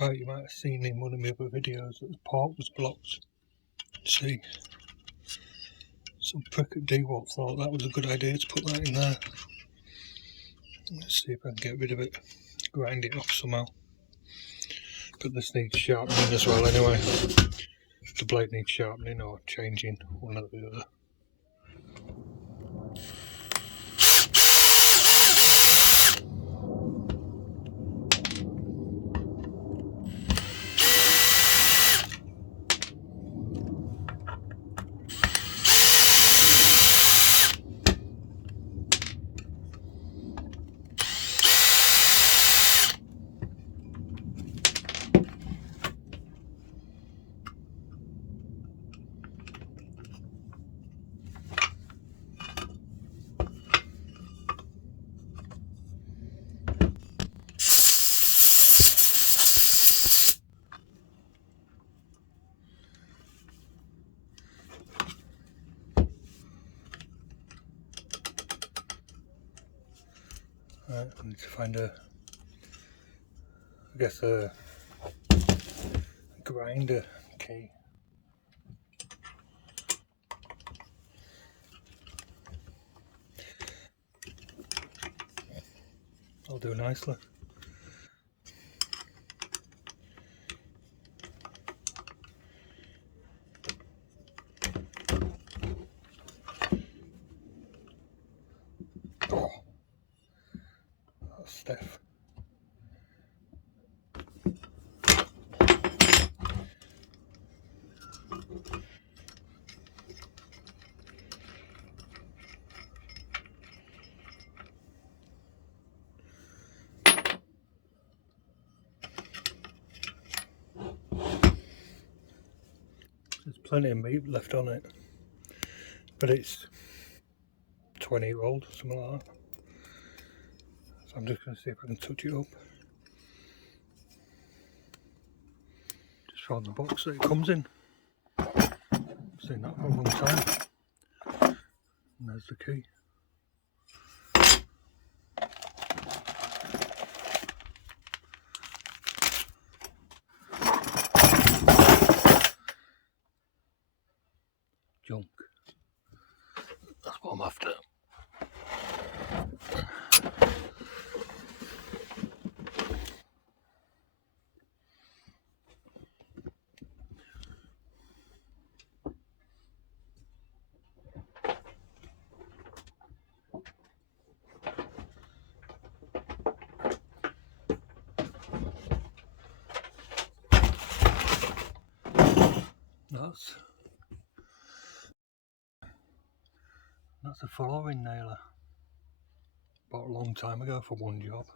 Right, you might have seen in one of my other videos that the port was blocked. See, some prick at Dewalt thought that was a good idea to put that in there. Let's see if I can get rid of it, grind it off somehow. But this needs sharpening as well anyway. The blade needs sharpening or changing, one or the other. Right, I need to find a grinder key. I'll do nicely. Oh, that's stiff. There's plenty of meat left on it, but it's 20-year-old, something like that. So I'm just going to see if I can touch it up. Just found the box that it comes in. I've seen that for a long time. And there's the key. Junk. That's what I'm after. That's a flooring nailer. Bought a long time ago for one job.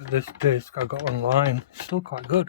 This disc I got online, it's still quite good.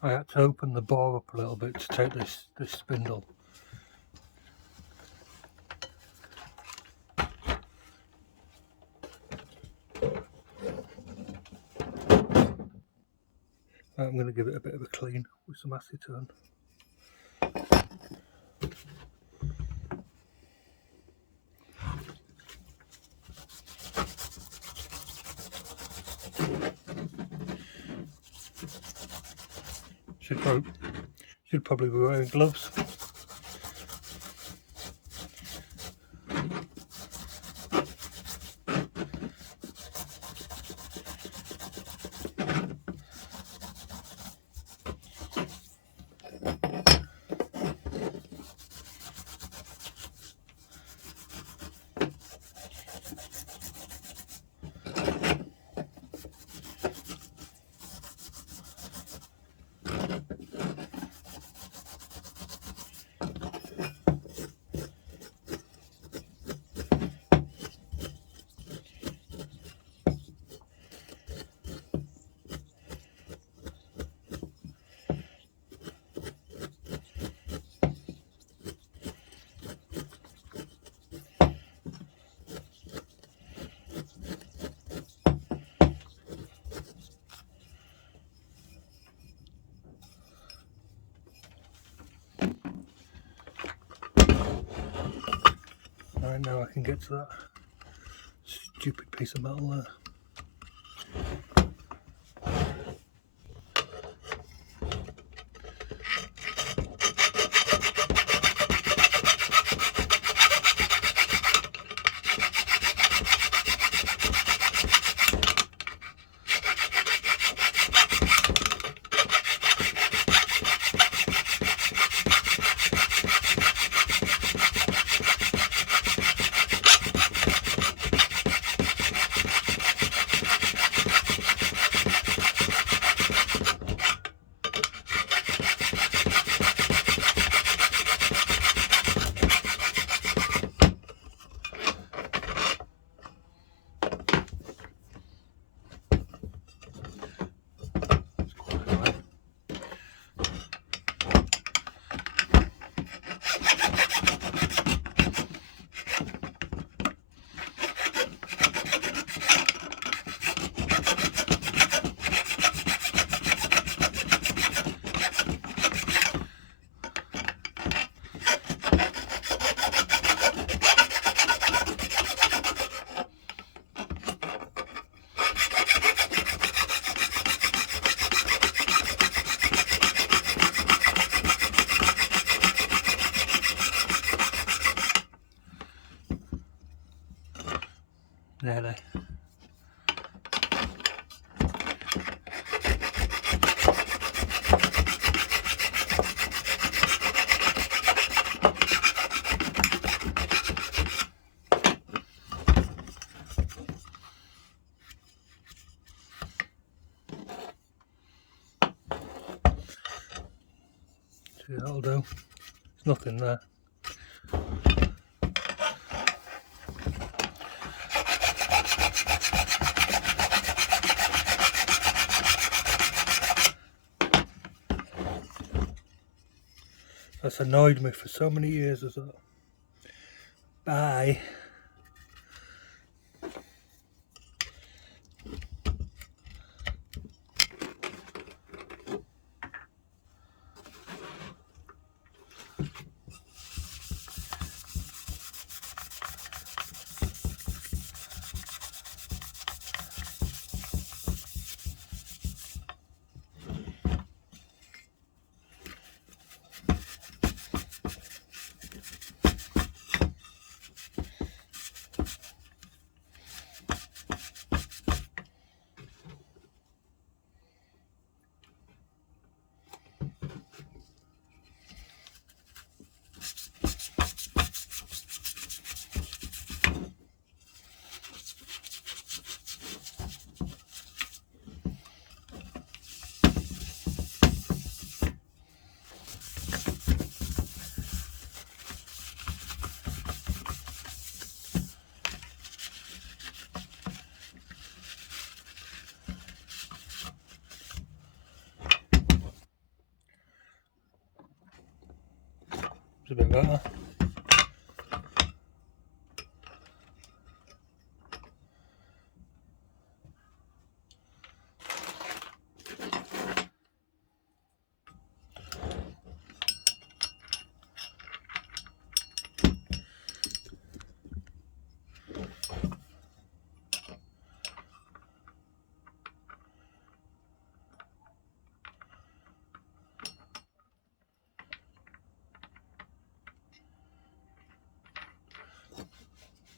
I had to open the bore up a little bit to take this spindle. I'm going to give it a bit of a clean with some acetone. Should probably be wearing gloves. Right, now I can get to that stupid piece of metal there. Nearly. See, that'll do. There's nothing there. That's annoyed me for so many years as well. Bye.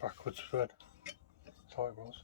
backwards thread. That's how it was.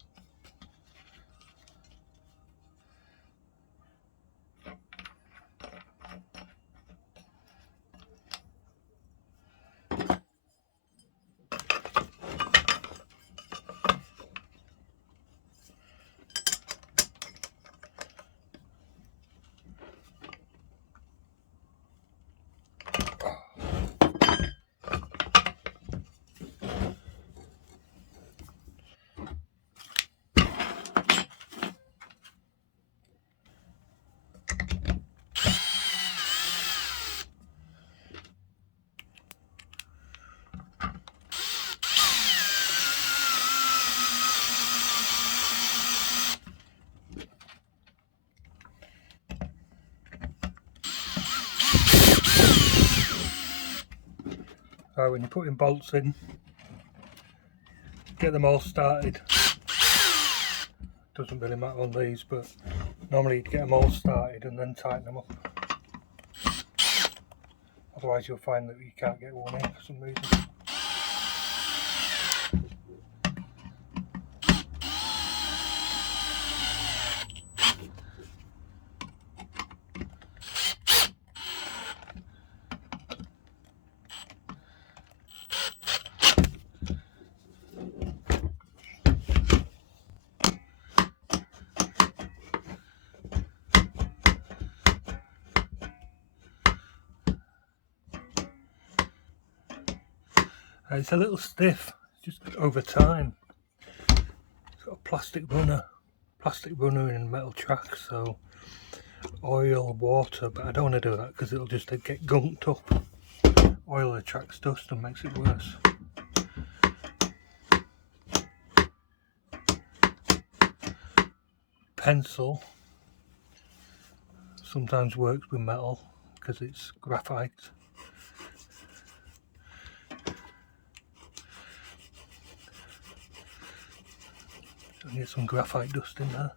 Right, when you're putting bolts in, get them all started. Doesn't really matter on these, but normally you'd get them all started and then tighten them up. Otherwise you'll find that you can't get one in for some reason. It's a little stiff, just over time. It's got a plastic runner in a metal track, so oil, water, but I don't want to do that because it'll just get gunked up. Oil attracts dust and makes it worse. Pencil sometimes works with metal because it's graphite. So get some graphite dust in there.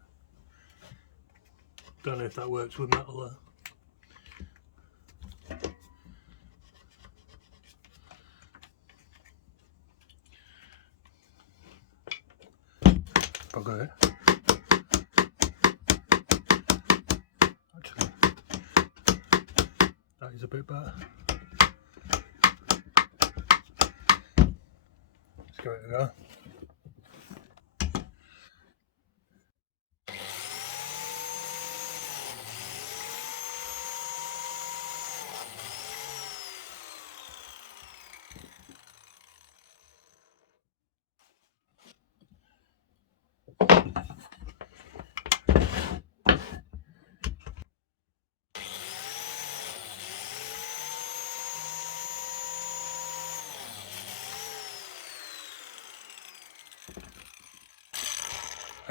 Don't know if that works with metal though. Bugger it. Actually, that is a bit better. Let's give it a go.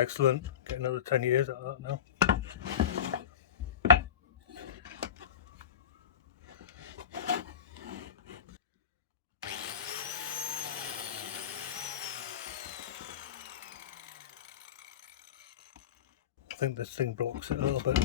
Excellent, get another 10 years out of that now. I think this thing blocks it a little bit.